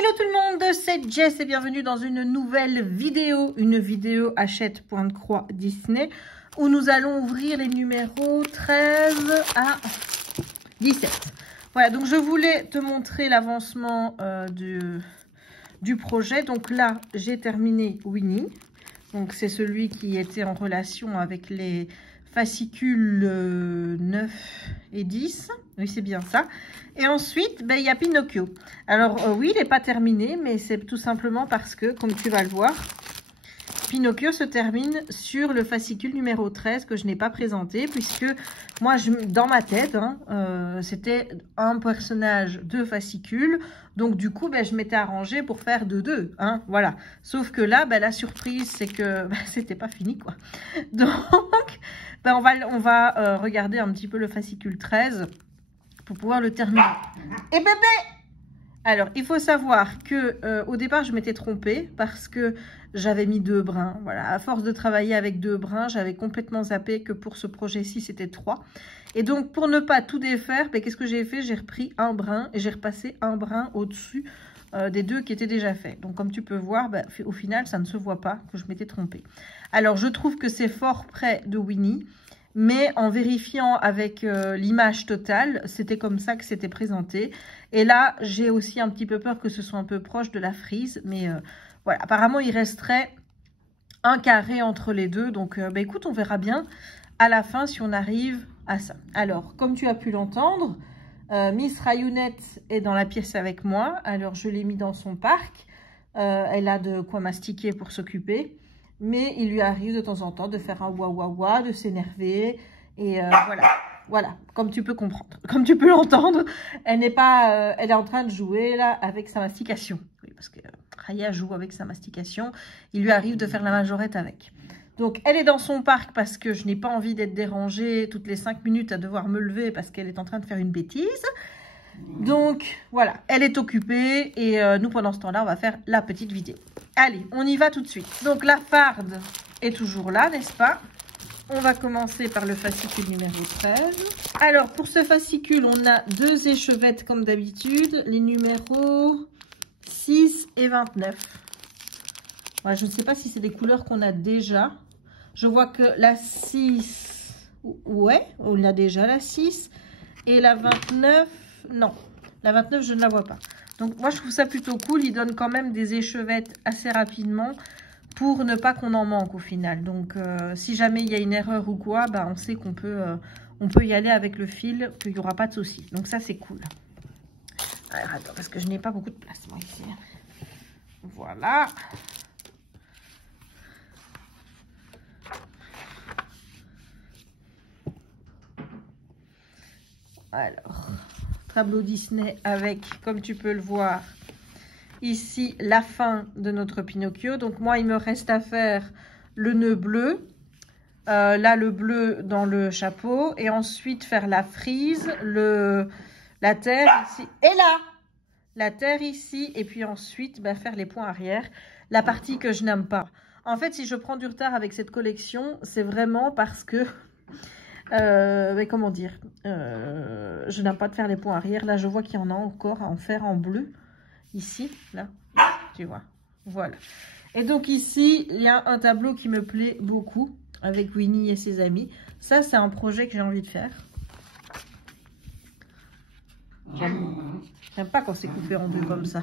Hello tout le monde, c'est Jess et bienvenue dans une nouvelle vidéo, Hachette point de croix Disney, où nous allons ouvrir les numéros 13 à 17. Voilà, donc je voulais te montrer l'avancement du projet. Donc là, j'ai terminé Winnie. Donc c'est celui qui était en relation avec les fascicules 9 et 10. Oui, c'est bien ça. Et ensuite, ben, il y a Pinocchio. Alors oui, il n'est pas terminé, mais c'est tout simplement parce que, comme tu vas le voir, Pinocchio se termine sur le fascicule numéro 13 que je n'ai pas présenté, puisque moi, dans ma tête, c'était un personnage, deux fascicules. Donc du coup, ben, je m'étais arrangée pour faire deux. Hein, voilà. Sauf que là, ben, la surprise, c'est que ben, c'était pas fini, quoi. Donc, ben, on va regarder un petit peu le fascicule 13 pour pouvoir le terminer. Et bébé! Alors, il faut savoir que au départ, je m'étais trompée parce que j'avais mis 2 brins. Voilà, à force de travailler avec 2 brins, j'avais complètement zappé que pour ce projet-ci, c'était 3. Et donc, pour ne pas tout défaire, ben, qu'est-ce que j'ai fait? J'ai repris un brin et j'ai repassé un brin au-dessus des 2 qui étaient déjà faits. Donc, comme tu peux voir, ben, au final, ça ne se voit pas que je m'étais trompée. Alors, je trouve que c'est fort près de Winnie. Mais en vérifiant avec l'image totale, c'était comme ça que c'était présenté. Et là, j'ai aussi un petit peu peur que ce soit un peu proche de la frise. Mais voilà, apparemment, il resterait un carré entre les deux. Donc, bah, écoute, on verra bien à la fin si on arrive à ça. Alors, comme tu as pu l'entendre, Miss Rayounette est dans la pièce avec moi. Alors, je l'ai mis dans son parc. Elle a de quoi mastiquer pour s'occuper. Mais il lui arrive de temps en temps de faire un wa, de s'énerver. Et voilà, comme tu peux comprendre, comme tu peux l'entendre, elle n'est pas, elle est en train de jouer là avec sa mastication. Oui, parce que Raya joue avec sa mastication. Il lui arrive de faire la majorette avec. Donc, elle est dans son parc parce que je n'ai pas envie d'être dérangée toutes les 5 minutes à devoir me lever parce qu'elle est en train de faire une bêtise. Donc, voilà, elle est occupée et nous, pendant ce temps-là, on va faire la petite vidéo. Allez, on y va tout de suite. Donc, la farde est toujours là, n'est-ce pas? On va commencer par le fascicule numéro 13. Alors, pour ce fascicule, on a 2 échevettes comme d'habitude, les numéros 6 et 29. Voilà, je ne sais pas si c'est des couleurs qu'on a déjà. Je vois que la 6, ouais, on a déjà la 6. Et la 29, non, la 29, je ne la vois pas. Donc, moi, je trouve ça plutôt cool. Il donne quand même des échevettes assez rapidement pour ne pas qu'on en manque au final. Donc, si jamais il y a une erreur ou quoi, bah, on sait qu'on peut, on peut y aller avec le fil, qu'il n'y aura pas de souci. Donc, ça, c'est cool. Alors, attends, parce que je n'ai pas beaucoup de place, moi, ici. Voilà. Alors, tableau Disney avec, comme tu peux le voir, ici la fin de notre Pinocchio. Donc moi, il me reste à faire le nœud bleu, là le bleu dans le chapeau, et ensuite faire la frise, la terre ici, et là, la terre ici, et puis ensuite bah, faire les points arrière, la partie que je n'aime pas. En fait, si je prends du retard avec cette collection, c'est vraiment parce que... mais comment dire, je n'aime pas de faire les points arrière. Là, je vois qu'il y en a encore à en faire en bleu. Ici, là, tu vois. Voilà. Et donc ici, il y a un tableau qui me plaît beaucoup avec Winnie et ses amis. Ça, c'est un projet que j'ai envie de faire. J'aime pas quand c'est coupé en deux comme ça.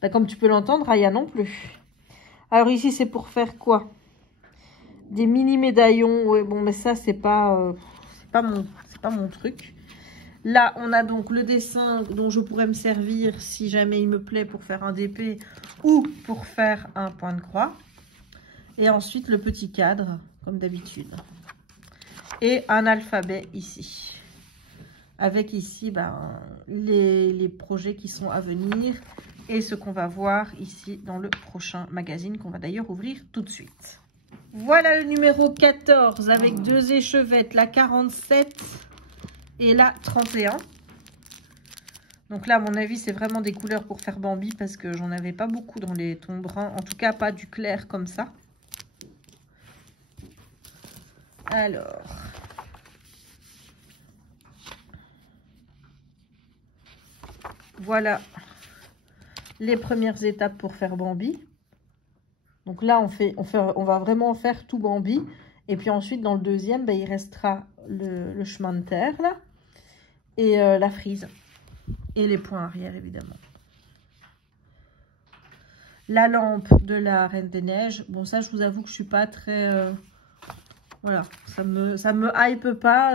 Là, comme tu peux l'entendre, Raya non plus. Alors ici, c'est pour faire quoi? Des mini médaillons. Ouais, bon, mais ça, c'est pas mon truc. Là, on a donc le dessin dont je pourrais me servir si jamais il me plaît pour faire un DP ou pour faire un point de croix. Et ensuite, le petit cadre, comme d'habitude. Et un alphabet ici. Avec ici ben, les projets qui sont à venir et ce qu'on va voir ici dans le prochain magazine qu'on va d'ailleurs ouvrir tout de suite. Voilà le numéro 14 avec 2 échevettes, la 47 et la 31. Donc là, à mon avis, c'est vraiment des couleurs pour faire Bambi parce que j'en avais pas beaucoup dans les tons bruns. En tout cas, pas du clair comme ça. Alors... voilà les premières étapes pour faire Bambi. Donc là, on va vraiment faire tout Bambi. Et puis ensuite, dans le deuxième, ben, il restera le chemin de terre, là. Et la frise. Et les points arrière, évidemment. La lampe de la Reine des Neiges. Bon, ça, je vous avoue que je suis pas très... voilà, ça me hype pas.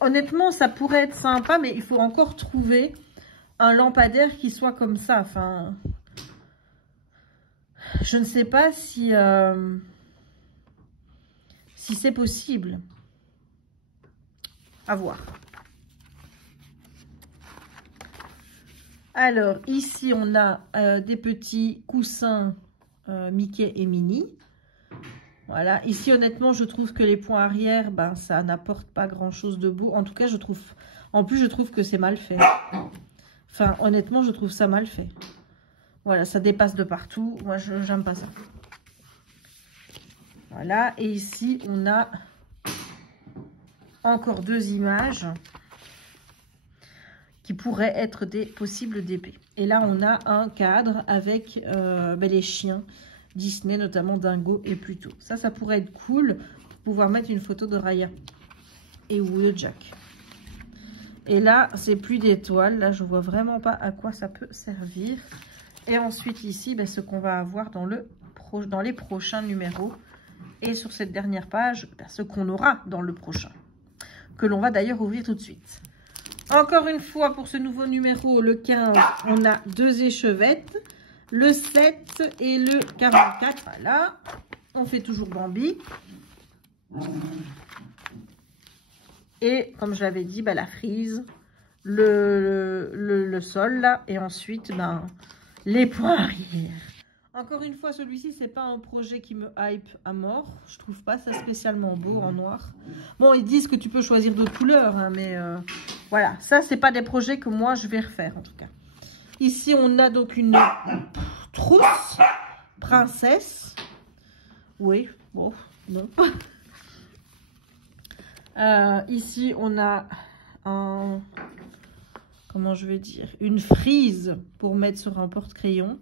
Honnêtement, ça pourrait être sympa, mais il faut encore trouver un lampadaire qui soit comme ça. Enfin, je ne sais pas si c'est possible. À voir. Alors, ici, on a des petits coussins Mickey et Minnie. Voilà. Ici, honnêtement, je trouve que les points arrière, ben, ça n'apporte pas grand-chose de beau. En tout cas, je trouve... En plus, je trouve que c'est mal fait. Enfin, honnêtement, je trouve ça mal fait. Voilà, ça dépasse de partout. Moi, je n'aime pas ça. Voilà. Et ici, on a encore deux images qui pourraient être des possibles d'épées. Et là, on a un cadre avec ben, les chiens Disney, notamment Dingo et Pluto. Ça pourrait être cool pour pouvoir mettre une photo de Raya et ou de Jack. Et là, c'est plus d'étoiles. Là, je vois vraiment pas à quoi ça peut servir. Et ensuite, ici, ben, ce qu'on va avoir dans les prochains numéros. Et sur cette dernière page, ben, ce qu'on aura dans le prochain. Que l'on va d'ailleurs ouvrir tout de suite. Encore une fois, pour ce nouveau numéro, le 15, on a deux échevettes. Le 7 et le 44. Voilà. On fait toujours Bambi. Et comme je l'avais dit, bah, la frise, le sol là. Et ensuite, ben, les points arrière. Encore une fois, celui-ci, c'est pas un projet qui me hype à mort. Je trouve pas ça spécialement beau en noir. Bon, ils disent que tu peux choisir d'autres couleurs, hein, mais voilà. Ça, c'est pas des projets que moi, je vais refaire, en tout cas. Ici, on a donc une trousse princesse. Oui, bon, non. Ici, on a un... Comment je vais dire? Une frise pour mettre sur un porte-crayon.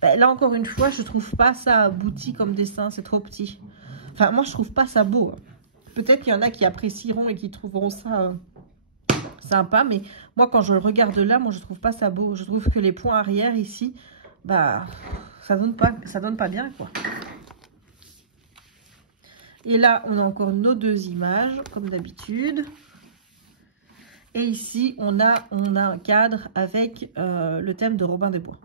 Ben, là, encore une fois, je trouve pas ça abouti comme dessin. C'est trop petit. Enfin, moi, je trouve pas ça beau. Peut-être qu'il y en a qui apprécieront et qui trouveront ça sympa. Mais moi, quand je le regarde là, moi, je trouve pas ça beau. Je trouve que les points arrière ici, bah, ça donne pas bien, quoi. Et là, on a encore nos deux images, comme d'habitude. Et ici, on a un cadre avec le thème de Robin des Bois.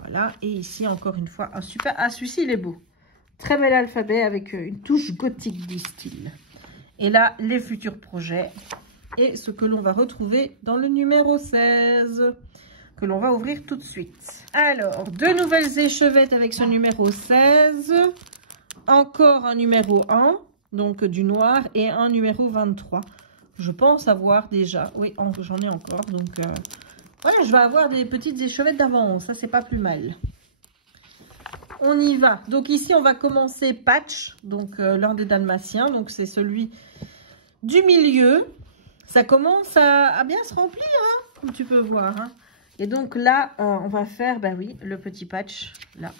Voilà. Et ici, encore une fois, un super... Ah, celui-ci, il est beau. Très bel alphabet avec une touche gothique du style. Et là, les futurs projets. Et ce que l'on va retrouver dans le numéro 16. Que l'on va ouvrir tout de suite. Alors, deux nouvelles échevettes avec ce numéro 16. Encore un numéro 1, donc du noir, et un numéro 23. Je pense avoir déjà, oui, j'en ai encore, donc voilà, je vais avoir des petites échevettes d'avance, ça c'est pas plus mal. On y va. Donc ici, on va commencer Patch, donc l'un des Dalmatiens, donc c'est celui du milieu. Ça commence à bien se remplir, hein, comme tu peux voir. Hein. Et donc là, on va faire, bah oui, le petit Patch, là.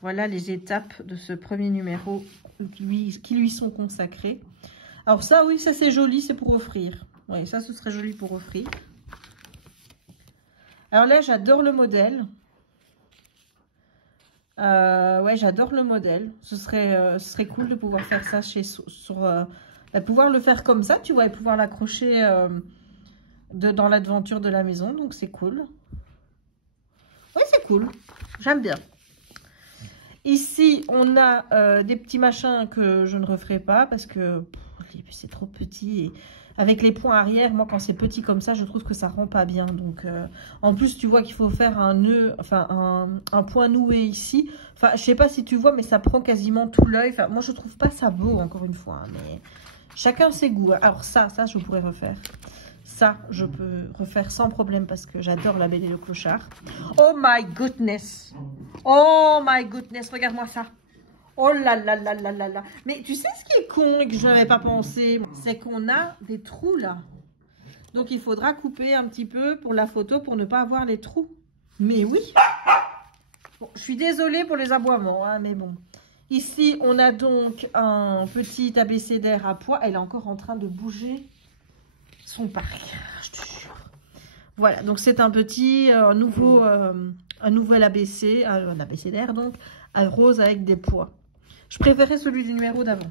Voilà les étapes de ce premier numéro qui lui sont consacrées. Alors ça, oui, ça c'est joli, c'est pour offrir. Oui, ça, ce serait joli pour offrir. Alors là, j'adore le modèle. Ouais, j'adore le modèle. Ce serait cool de pouvoir faire ça de pouvoir le faire comme ça, tu vois, et pouvoir l'accrocher dans l'aventure de la maison. Donc c'est cool. Oui, c'est cool. J'aime bien. Ici, on a des petits machins que je ne referai pas parce que c'est trop petit. Et avec les points arrière, moi, quand c'est petit comme ça, je trouve que ça rend pas bien. Donc, en plus, tu vois qu'il faut faire un nœud, enfin, un point noué ici. Enfin, je sais pas si tu vois, mais ça prend quasiment tout l'œil. Enfin, moi, je trouve pas ça beau, encore une fois. Hein, mais chacun ses goûts. Alors, ça, je pourrais refaire. Ça, je peux refaire sans problème parce que j'adore La Belle et le Clochard. Oh my goodness! Oh my goodness! Regarde-moi ça! Oh là là là là là là! Mais tu sais ce qui est con et que je n'avais pas pensé? C'est qu'on a des trous là. Donc, il faudra couper un petit peu pour la photo pour ne pas avoir les trous. Mais oui. Bon, je suis désolée pour les aboiements, hein, mais bon. Ici, on a donc un petit abécédaire à poids. Elle est encore en train de bouger son parc, je te jure. Voilà, donc c'est un petit, un nouvel ABC, un abécédaire donc, à rose avec des pois. Je préférais celui du numéro d'avant.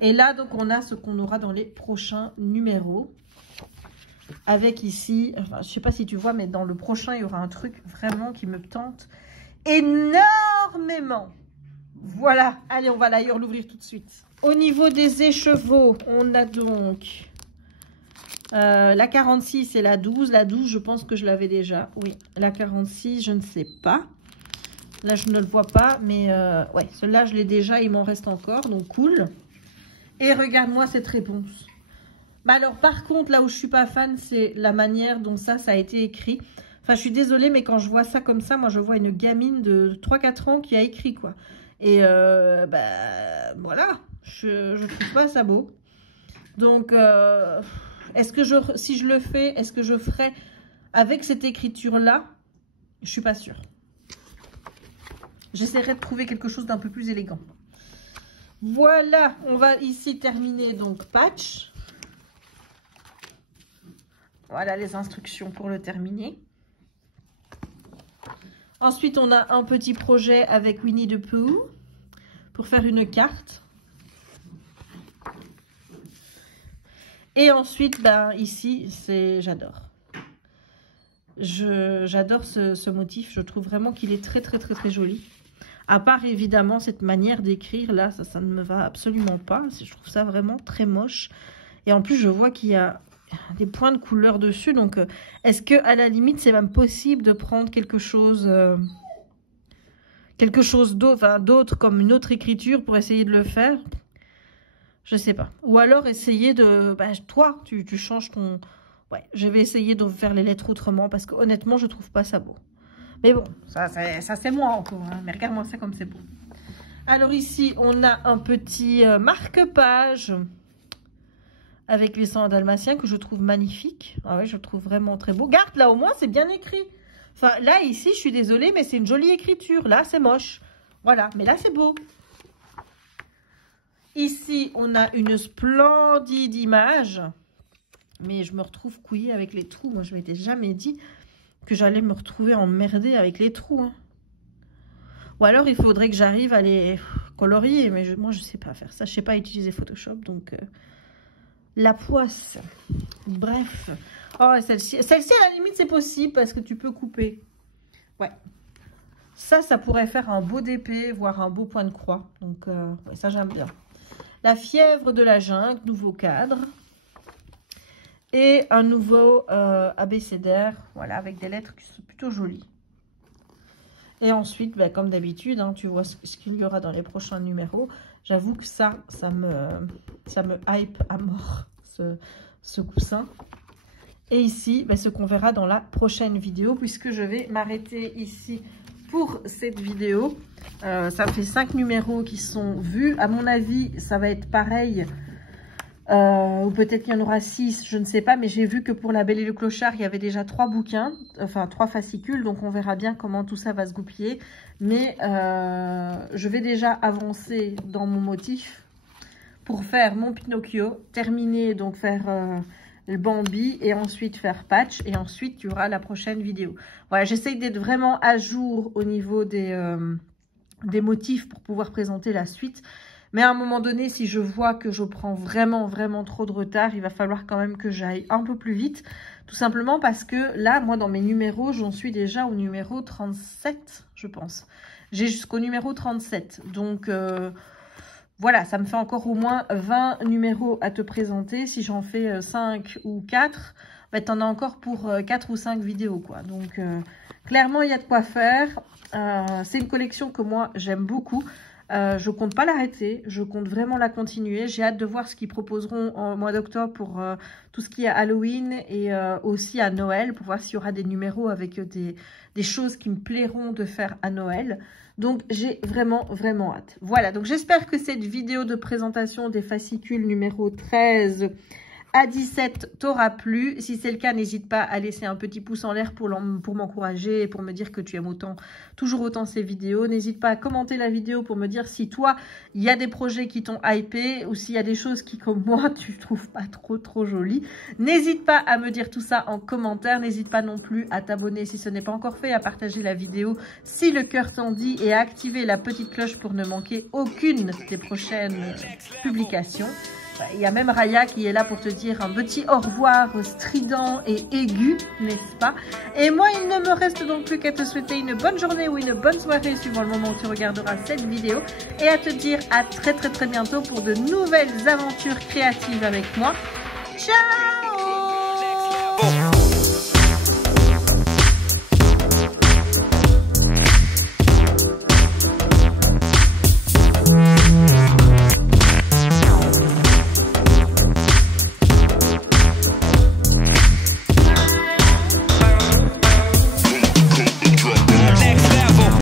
Et là, donc, on a ce qu'on aura dans les prochains numéros. Avec ici, enfin, je sais pas si tu vois, mais dans le prochain, il y aura un truc vraiment qui me tente énormément. Voilà, allez, on va d'ailleurs l'ouvrir tout de suite. Au niveau des écheveaux, on a donc la 46 et la 12. La 12, je pense que je l'avais déjà. Oui, la 46, je ne sais pas. Là, je ne le vois pas, mais ouais, celui-là, je l'ai déjà, il m'en reste encore, donc cool. Et regarde-moi cette réponse. Bah alors, par contre, là où je suis pas fan, c'est la manière dont ça a été écrit. Enfin, je suis désolée, mais quand je vois ça comme ça, moi, je vois une gamine de 3-4 ans qui a écrit, quoi. Et bah, voilà, je trouve pas ça beau. Donc, est-ce que si je le fais, est-ce que je ferai avec cette écriture-là? Je suis pas sûre. J'essaierai de trouver quelque chose d'un peu plus élégant. Voilà, on va ici terminer donc patch. Voilà les instructions pour le terminer. Ensuite, on a un petit projet avec Winnie the Pooh pour faire une carte. Et ensuite, ben, ici, j'adore. J'adore ce motif. Je trouve vraiment qu'il est très, très, très, très joli. À part, évidemment, cette manière d'écrire, là, ça ne me va absolument pas. Je trouve ça vraiment très moche. Et en plus, je vois qu'il y a des points de couleur dessus. Donc, est-ce qu'à la limite, c'est même possible de prendre quelque chose d'autre, comme une autre écriture pour essayer de le faire? Je sais pas. Ou alors essayer de... Bah, toi, tu changes ton... Ouais, je vais essayer de faire les lettres autrement parce que honnêtement, je trouve pas ça beau. Mais bon, ça c'est moi encore. Hein. Mais regarde-moi ça comme c'est beau. Alors ici, on a un petit marque-page avec les 100 dalmatiens que je trouve magnifique. Ah ouais, je trouve vraiment très beau. Regarde, là au moins, c'est bien écrit. Enfin, là, ici, je suis désolée, mais c'est une jolie écriture. Là, c'est moche. Voilà, mais là, c'est beau. Ici, on a une splendide image. Mais je me retrouve couillée avec les trous. Moi, je m'étais jamais dit que j'allais me retrouver emmerdée avec les trous. Hein. Ou alors, il faudrait que j'arrive à les colorier. Mais moi, je ne sais pas faire ça. Je ne sais pas utiliser Photoshop. Donc, la poisse. Bref. Oh, celle-ci, à la limite, c'est possible parce que tu peux couper. Ouais. Ça pourrait faire un beau d'épée, voire un beau point de croix. Donc, ouais, ça, j'aime bien. La fièvre de la jungle, nouveau cadre. Et un nouveau abécédaire, voilà, avec des lettres qui sont plutôt jolies. Et ensuite, ben, comme d'habitude, hein, tu vois ce qu'il y aura dans les prochains numéros. J'avoue que ça me hype à mort, ce coussin. Et ici, ben, ce qu'on verra dans la prochaine vidéo, puisque je vais m'arrêter ici pour cette vidéo. Ça fait 5 numéros qui sont vus. À mon avis, ça va être pareil. Ou peut-être qu'il y en aura 6, je ne sais pas, mais j'ai vu que pour La Belle et le Clochard, il y avait déjà 3 bouquins, enfin 3 fascicules, donc on verra bien comment tout ça va se goupiller. Mais je vais déjà avancer dans mon motif pour faire mon Pinocchio, terminer, donc faire le Bambi et ensuite faire Patch, et ensuite tu auras la prochaine vidéo. Voilà, j'essaye d'être vraiment à jour au niveau des motifs pour pouvoir présenter la suite. Mais à un moment donné, si je vois que je prends vraiment, vraiment trop de retard, il va falloir quand même que j'aille un peu plus vite. Tout simplement parce que là, moi, dans mes numéros, j'en suis déjà au numéro 37, je pense. J'ai jusqu'au numéro 37. Donc, voilà, ça me fait encore au moins 20 numéros à te présenter. Si j'en fais 5 ou 4, bah, tu en as encore pour 4 ou 5 vidéos, quoi. Donc, clairement, il y a de quoi faire. C'est une collection que moi, j'aime beaucoup. Je compte pas l'arrêter, je compte vraiment la continuer. J'ai hâte de voir ce qu'ils proposeront au mois d'octobre pour tout ce qui est Halloween et aussi à Noël, pour voir s'il y aura des numéros avec des choses qui me plairont de faire à Noël. Donc j'ai vraiment, vraiment hâte. Voilà, donc j'espère que cette vidéo de présentation des fascicules numéro 13 à 17 t'aura plu. Si c'est le cas, n'hésite pas à laisser un petit pouce en l'air pour m'encourager et pour me dire que tu aimes toujours autant ces vidéos. N'hésite pas à commenter la vidéo pour me dire si toi, il y a des projets qui t'ont hypé ou s'il y a des choses qui, comme moi, tu trouves pas trop jolies. N'hésite pas à me dire tout ça en commentaire. N'hésite pas non plus à t'abonner si ce n'est pas encore fait, à partager la vidéo si le cœur t'en dit et à activer la petite cloche pour ne manquer aucune des prochaines publications. Il y a même Raya qui est là pour te dire un petit au revoir strident et aigu, n'est-ce pas? Et moi, il ne me reste donc plus qu'à te souhaiter une bonne journée ou une bonne soirée suivant le moment où tu regarderas cette vidéo et à te dire à très bientôt pour de nouvelles aventures créatives avec moi. Ciao!